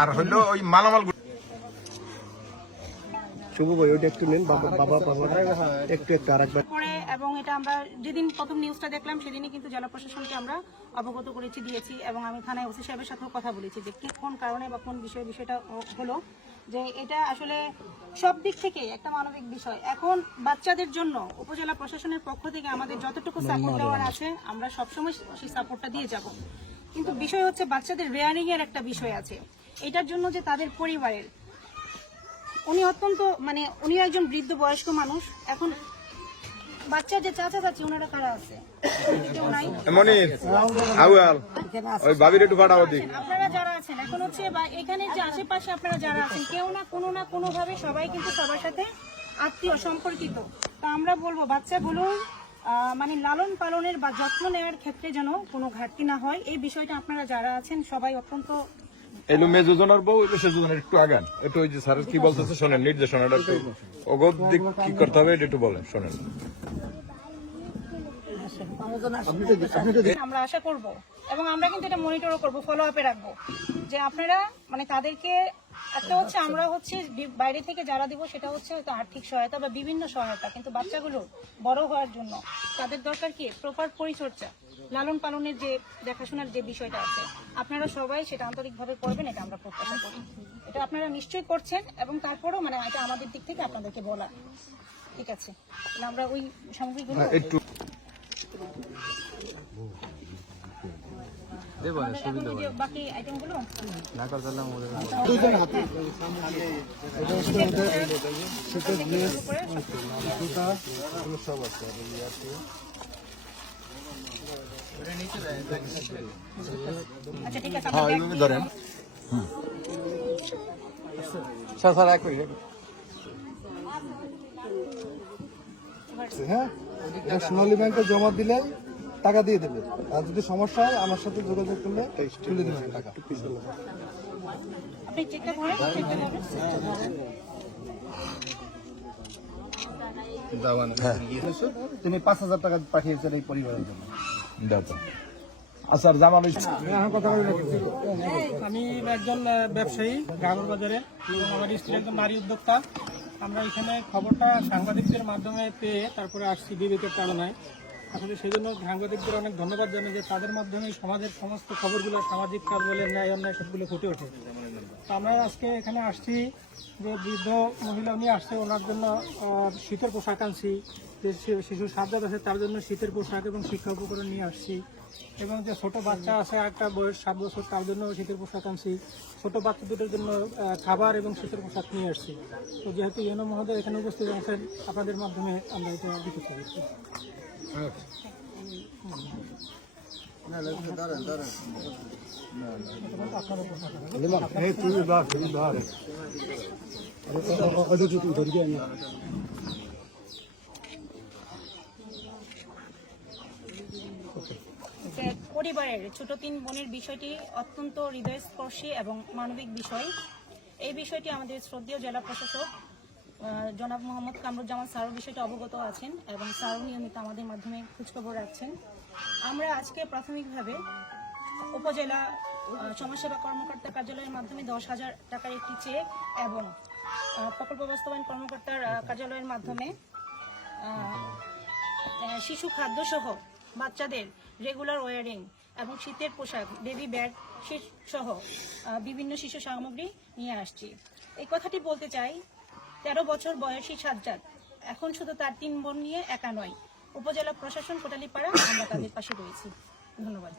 আর হইলো ওই মালামাল এবং এটা আমরা যেদিন প্রথম নিউজটা দেখলাম সেদিনই কিন্তু জেলা প্রশাসনকে আমরা অবগত দিয়েছি এবং আমি থানায় ওসি সাহেবের সাথেও কথা বলেছি যে কোন কারণে বা কোন বিষয়টা হলো, যে এটা আসলে সব দিক থেকে একটা মানবিক বিষয়। এখন বাচ্চাদের জন্য উপজেলা প্রশাসনের পক্ষ থেকে আমাদের যতটুকু সাপোর্ট দেওয়ার আছে আমরা সবসময় সেই সাপোর্টটা দিয়ে যাব, কিন্তু বিষয় হচ্ছে বাচ্চাদের রেয়ারিং এর একটা বিষয় আছে। এটার জন্য যে তাদের পরিবারের উনি অত্যন্ত উনি একজন বৃদ্ধ বয়স্ক মানুষ, এখন বাচ্চা যে চাচা চাচি ওনারা কারা আছে আপনারা যারা আছেন এখন হচ্ছে বা এখানে যে আশেপাশে আপনারা যারা আছেন কেউ না কোনো ভাবে সবাই কিন্তু সবার সাথে আত্মীয় সম্পর্কিত। তা আমরা বলবো বাচ্চাগুলো লালন পালনের বা যত্ন নেওয়ার ক্ষেত্রে যেন কোনো ঘাটতি না হয়, এই বিষয়টা আপনারা যারা আছেন সবাই অত্যন্ত এলো মেজোজনের বউ সেজনের একটু আগান একটু ওই যে স্যার কি বলতেছে শোনেন, নির্দেশনাটা একটু অগদ দিক কি করতে হবে এটা একটু বলেন শোনেন। আমরা আশা করব এবং আমরা কিন্তু এটা মনিটরও করব, ফলো আপে রাখবো যে আপনারা তাদেরকে একটা হচ্ছে আমরা হচ্ছে বাইরে থেকে যারা দিব সেটা হচ্ছে হয়তো আর্থিক সহায়তা বা বিভিন্ন সহায়তা, কিন্তু বাচ্চাগুলো বড় হওয়ার জন্য তাদের দরকার কি প্রপার পরিচর্যা, লালন পালনের যে দেখাশোনার যে বিষয়টা আছে আপনারা সবাই সেটা আন্তরিকভাবে করবেন, এটা আমরা প্রত্যাশা করি। এটা আপনারা নিশ্চয়ই করছেন এবং তারপরেও এটা আমাদের দিক থেকে আপনাদেরকে বলা ঠিক আছে। আমরা ওই সামগ্রীগুলো একটু বাকি আইটেমগুলো আচ্ছা ঠিক আছে ধরেন হ্যাঁ, সোনালী ব্যাংকে জমা দিলে টাকা দিয়ে দেবে, আর যদি সমস্যা হয় আমার সাথে যোগাযোগ করলে তুলে দেবেন টাকা। তিনি 5,000 টাকা পাঠিয়েছেন এই পরিবারের জন্য। আমি একজন ব্যবসায়ী গ্রামের বাজারে, আমার স্ত্রী একজন নারী উদ্যোক্তা। আমরা এখানে খবরটা সাংবাদিকদের মাধ্যমে পেয়ে তারপরে আসছি বিবেকের তাড়নায়। আসলে সেই জন্য সাংবাদিকদের অনেক ধন্যবাদ জানাই যে তাদের মাধ্যমে সমাজের সমস্ত খবরগুলো, সামাজিক কাজ বলে ন্যায় অন্যায় সবগুলো ফুটে ওঠে। তো আমরা আজকে এখানে আসছি যে বৃদ্ধ মহিলা উনি আসছে, ওনার জন্য শীতের পোশাক আনছি, যে শিশু সাজ্জাদ আছে তার জন্য শীতের পোশাক এবং শিক্ষা উপকরণ নিয়ে আসছি, এবং যে ছোট বাচ্চা আছে একটা বয়স 7 বছর তার জন্য শীতের পোশাক আনছি, ছোট বাচ্চা দুটোর জন্য খাবার এবং শীতের পোশাক নিয়ে আসছি। তো যেহেতু ইউনো মহোদয় এখানে উপস্থিত আছেন আপনাদের মাধ্যমে আমরা এটা দিতে চাইছি। পরিবারের ছোট 3 বোনের বিষয়টি অত্যন্ত হৃদয়স্পর্শী এবং মানবিক বিষয়। এই বিষয়টি আমাদের শ্রদ্ধেয় জেলা প্রশাসক জনাব মোহাম্মদ কামরুজ্জামান স্যারও বিষয়টি অবগত আছেন এবং স্যারও নিয়মিত আমাদের মাধ্যমে খোঁজখবর রাখছেন। আমরা আজকে প্রাথমিকভাবে উপজেলা সমাজসেবা কর্মকর্তা কার্যালয়ের মাধ্যমে 10,000 টাকার একটি চেক এবং প্রকল্প বাস্তবায়ন কর্মকর্তার কার্যালয়ের মাধ্যমে শিশু খাদ্য সহ বাচ্চাদের রেগুলার ওয়ারিং এবং শীতের পোশাক, বেবি ব্যাগ সহ বিভিন্ন শিশু সামগ্রী নিয়ে আসছি। এই কথাটি বলতে চাই, 13 বছর বয়সী সাজ্জাদ এখন শুধু তার 3 বোন নিয়ে একা নয়, উপজেলা প্রশাসন কোটালীপাড়া আমরা তাদের পাশে রয়েছি। ধন্যবাদ।